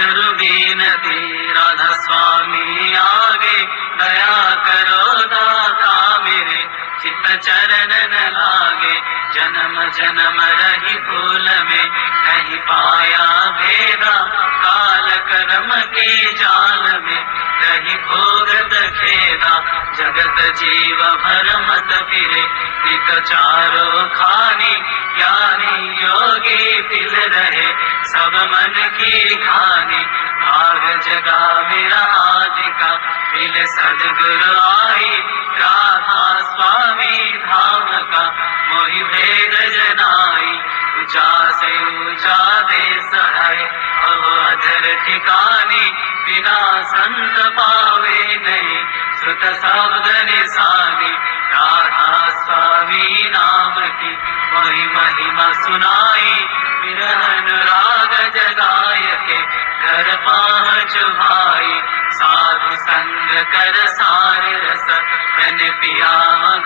करूं बीनती, राधा स्वामी आगे दया करो दाता मेरे, चित्त चरण न लागे जन्म जन्म रही भूल में, नहीं पाया भेदा काल कर्म के जाल में, रही भोगत खेदा जगत जीव भर मत फिरे, नित चारों खानी ज्ञानी योगी पिल रहे, सब मन की घानी भाग जगा मेरा आदिका, मिले सदगुरु आई राधा स्वामी धाम का, मोहि भेद जनाई ऊंचा से ऊंचा देश है, अब अधर ठिकानी बिना संत पावे नहीं, श्रुत शब्द निशानी राधा स्वामी नाम की, मोहि महिमा सुनाई विरहन राग जगाय के, घर पहुँच भाई साधु संग कर सार रस, मैंने पिया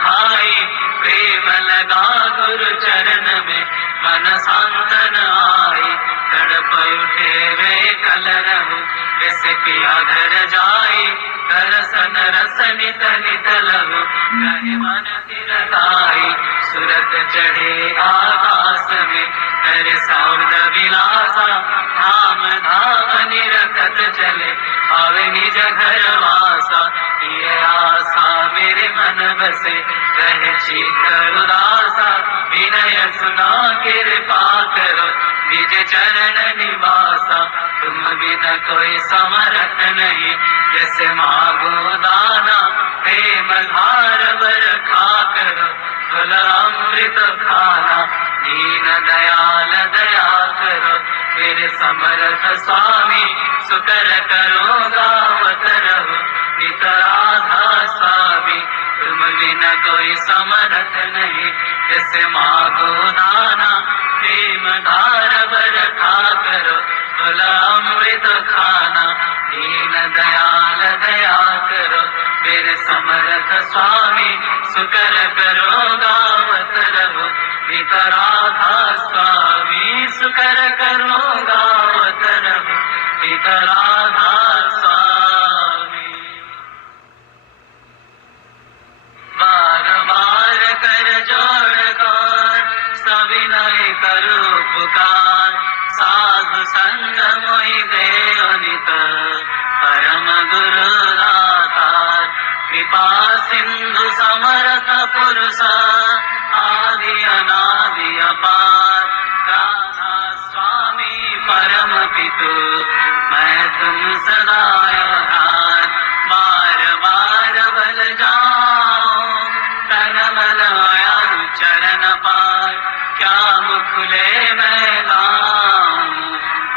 खाई प्रेम लगा गुरु चरण में, मन सांतन आई तड़प उठे वे कल रहूं, जैसे पिया घर जाई दर्शन रस नित नित लहु, कहे मन तिरताई सुरत चढ़े आकाश में, करे सौद विलासा धाम धाम निरखत चले, आवे निज घर वासा, ये आशा मेरे मन बसे, रहे चित्त उदासा विनय सुना कृपा करो, निज चरण निवासा, तुम बिना कोई समर्थ नहीं, जैसे मांगो दाना प्रेम धार बरखा करो, फल अमृत खाना दीन दयाल दया करो, मेरे समर्थ स्वामी सुकर करो गावत रहो, नित राधा स्वामी तुम बिना कोई समर्थ नहीं, जैसे मांगो दाना प्रेम धार बरखा करो, फल अमृत खाना दीन दयाल दया करो, मेरे समर्थ स्वामी सुकर करो गावत रहो, नित राधा स्वामी सुकर करो गावत रहो, नित राधा स्वामी। बार बार कर जोड़ कर सविनय करो पुकार, साधु संग मोहि देव नित परम गुरु दातार, कृपा सिंधु समर्थ पुरुष आदि अनादि अपार, राधा स्वामी परम पितु मैं तुम सदा आधार, बार बार बल जाऊं तन मन आया चरण पार, क्या मुखले मैं गाऊं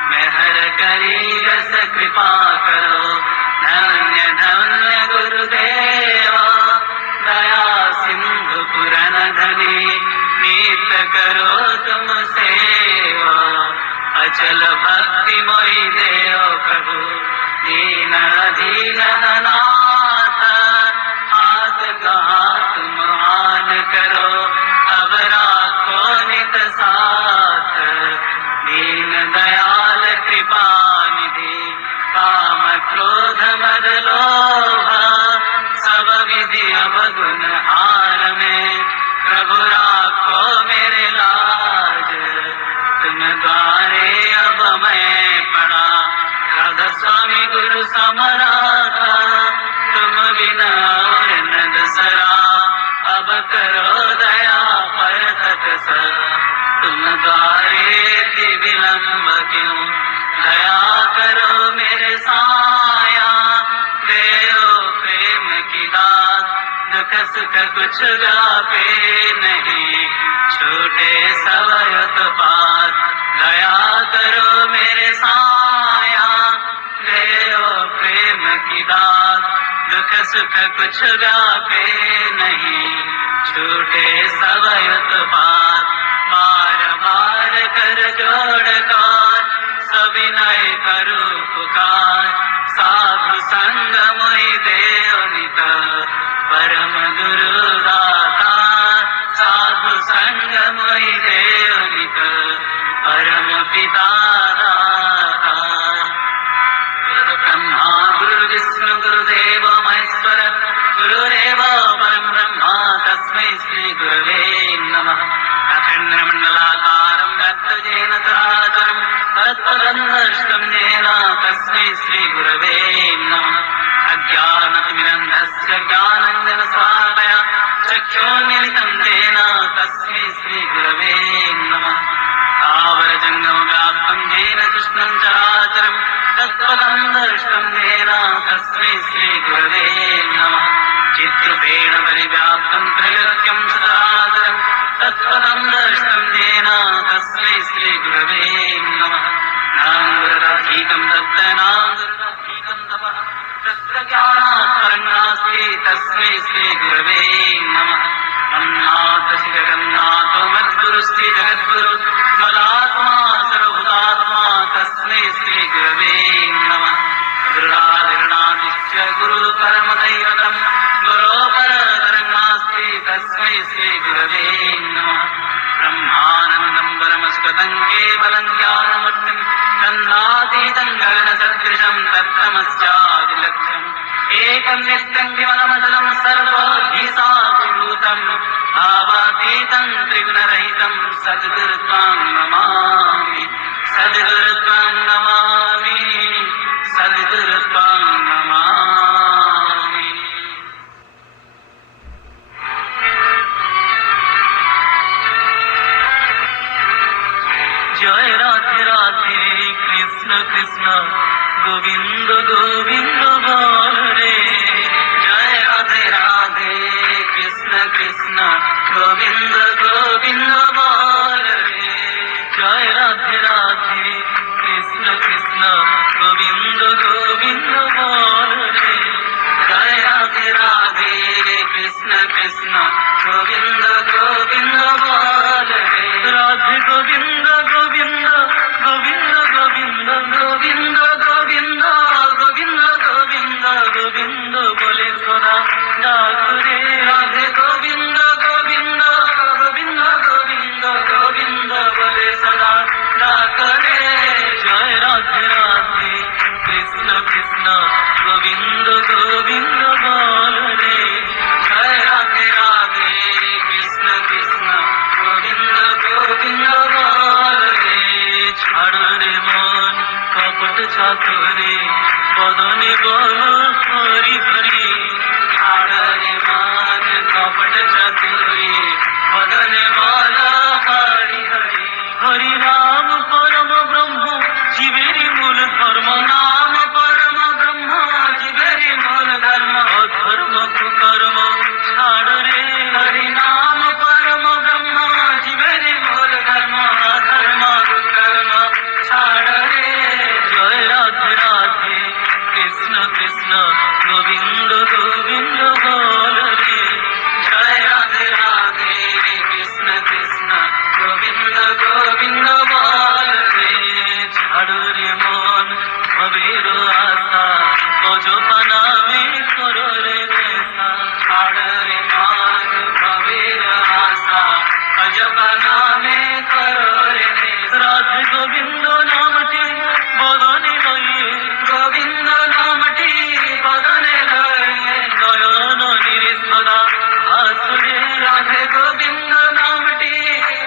मेहर करी रस कृपा करो, धन्य धन्य गुरुदेवा दया सिंधु पुरन धनी, नित करो तुम सेवा, अचल भक्ति मोहि देव प्रभु, दीन दीन अनाथ हाथ कहा तुम आन करो, अब राखो नित साथ, दीन दयाल कृपा निधि, काम क्रोध मद लोभ सब विधि अब गुण हार में, प्रभु राखो मेरे लाज, तुम द्वारे अब मैं पड़ा, राधा स्वामी गुरु समराथा, तुम बिना और न दूसरा, अब करो दया पर तत्स, तुम द्वारे ति विलंब क्यों, दया करो मेरे साया, देओ प्रेम की दात, दुख सुख कुछ व्यापे नहीं, छूटे सब उत्पात, दया करो मेरे साया, देओ प्रेम की दात, दुख सुख कुछ व्यापे नहीं, छूटे सब उत्पात, बार बार कर जोड़ कर सविनय करो पुकार, साधु संग मोहि देव नित परम गुरु दाता, साधु संग मोहि देव नित परम पिता दाता, चक्षुर्मिलितं येन तस्मै श्रीगुरवे नमः। स्थावरजङ्गमव्याप्तं येन कृष्णं चराचरं तत्पदं दर्शितं येन तस्मै श्रीगुरवे नमः। चित्रूपेण परिव्याप्तं त्रैलोक्यं सचराचरं तत्पदं दर्शितं येन तस्मै श्रीगुरवे नमः। नाङ्गुरराधीकं दत्तनाङ्गुरराधीकं तपः तत्र ज्ञानात् परं नास्ति तस्मै श्रीगुरवे नमः। मन्नाथ जगन्नाथो मद्गुरुस्ति जगद्गुरु मदात्मा सर्वभूतात्मा तस्मै श्रीगुरवे नमः। गुरुरादिगणादिश्च गुरु परमदैवतं गुरोपरतरं नास्ति तस्मै श्रीगुरवे नमः। ब्रह्मानन्दं परमसुखदं केवलं ज्ञानमूर्तिं तन्नातीतं गगनसदृशं तत्तमस्यादिलक्ष्यम् एकं नित्यं केवलमचलं सर्वोऽधिसाभूतं भावातीतं त्रिगुणरहितं सद्गुरुत्वां नमामि सद्गुरुत्वां नमामि सद्गुरुत्वां नमामि। जय राधे राधे कृष्ण कृष्ण गोविंद गोविंद बोल रे। जय राधे राधे कृष्ण कृष्ण गोविंद गोविंद बोल रे। जय राधे राधे कृष्ण कृष्ण गोविंद गोविंद बोल रे। जय राधे राधे कृष्ण कृष्ण गोविंद गोविंद बोल रे। राधे गोविंद गोविंद गोविंद गोविंद गोविंद गोविंद गोविंद गोविंद गोविंद बोले सदा डाक रे। राधे गोविंद गोविंद गोविंद गोविंद गोविंद बोले सदा डाक रे। जय राधे राधे कृष्ण कृष्ण गोविंद गोविंद बोल रे। जय राधे राधे कृष्ण कृष्ण गोविंद गोविंद बोल रे। ছাড় রে মন কপট চাতুরে বদনে বল হরি হরি। ছাড় রে মন কপট চাতুরে বদনে বল হরি হরি। হরি নাম পরম ব্রহ্ম জীবের মূল ধর্ম। নাম পরম ব্রহ্ম জীবের মূল ধর্ম। অধর্ম কুকর্ম ছাড় রে। হরি নাম পরম ব্রহ্ম জীবের মূল ধর্ম। অধর্ম কুকর্ম ছাড় রে। জয় রাধে রাধে কৃষ্ণ কৃষ্ণ গোবিন্দ গোবিন্দ বল রে। জয় রাধে রাধে কৃষ্ণ কৃষ্ণ গোবিন্দ গোবিন্দ বল রে। ছাড় রে মন ভবের আশা অযথা নামে করো রে নেশা। ছাড় রে মন ভবের আশা অযথা নামে করো রে নেশা। রাধে গোবিন্দ নামটি বদনে লয়ে। গোবিন্দ নামটি বদনে লয়ে। নয়ন নিরে সদা ভাসুরে। রাধে গোবিন্দ নামটি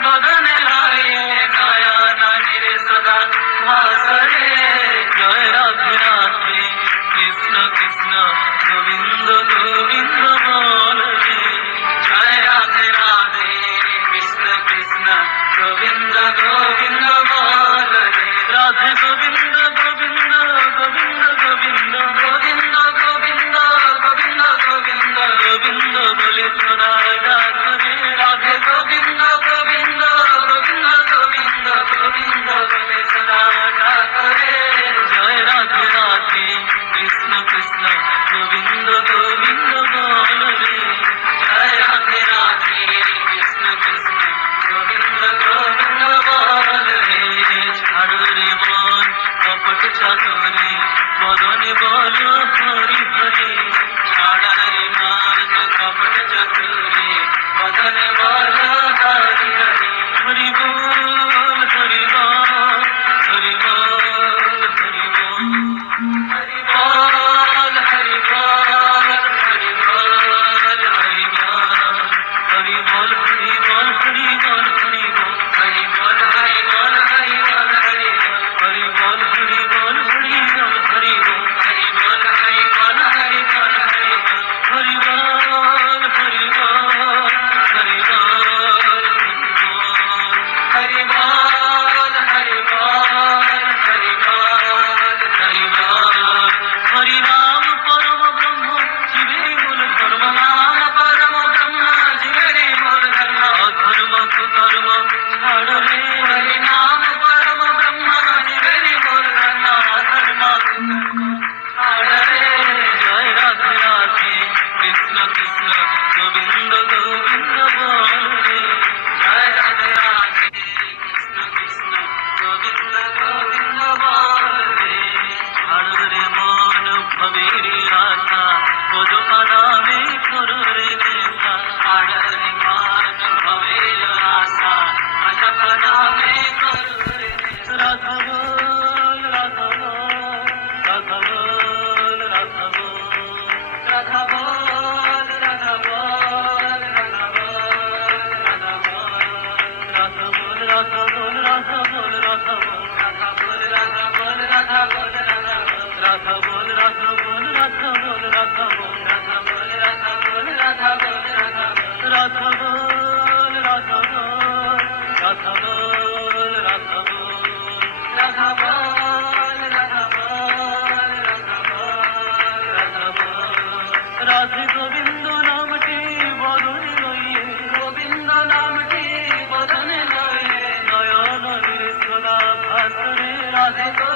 বদনে লয়ে। নয়ন নিরে সদা ভাসুরে। জয় রাধে রাধে কৃষ্ণ কৃষ্ণ গোবিন্দ গোবিন্দ বল রে। জয় রাধে রাধে কৃষ্ণ কৃষ্ণ গোবিন্দ গোবিন্দ বল রে। রাধে গোবিন্দ গোবিন্দ গোবিন্দ গোবিন্দ গোবিন্দ গোবিন্দ গোবিন্দ গোবিন্দ গোবিন্দ বলে সদা ডাক রে। রাধে গোবিন্দ গোবিন্দ গোবিন্দ গোবিন্দ গোবিন্দ বলে সদা ডাক রে। জয় রাধে রাধে কৃষ্ণ কৃষ্ণ গোবিন্দ গোবিন্দ রাধে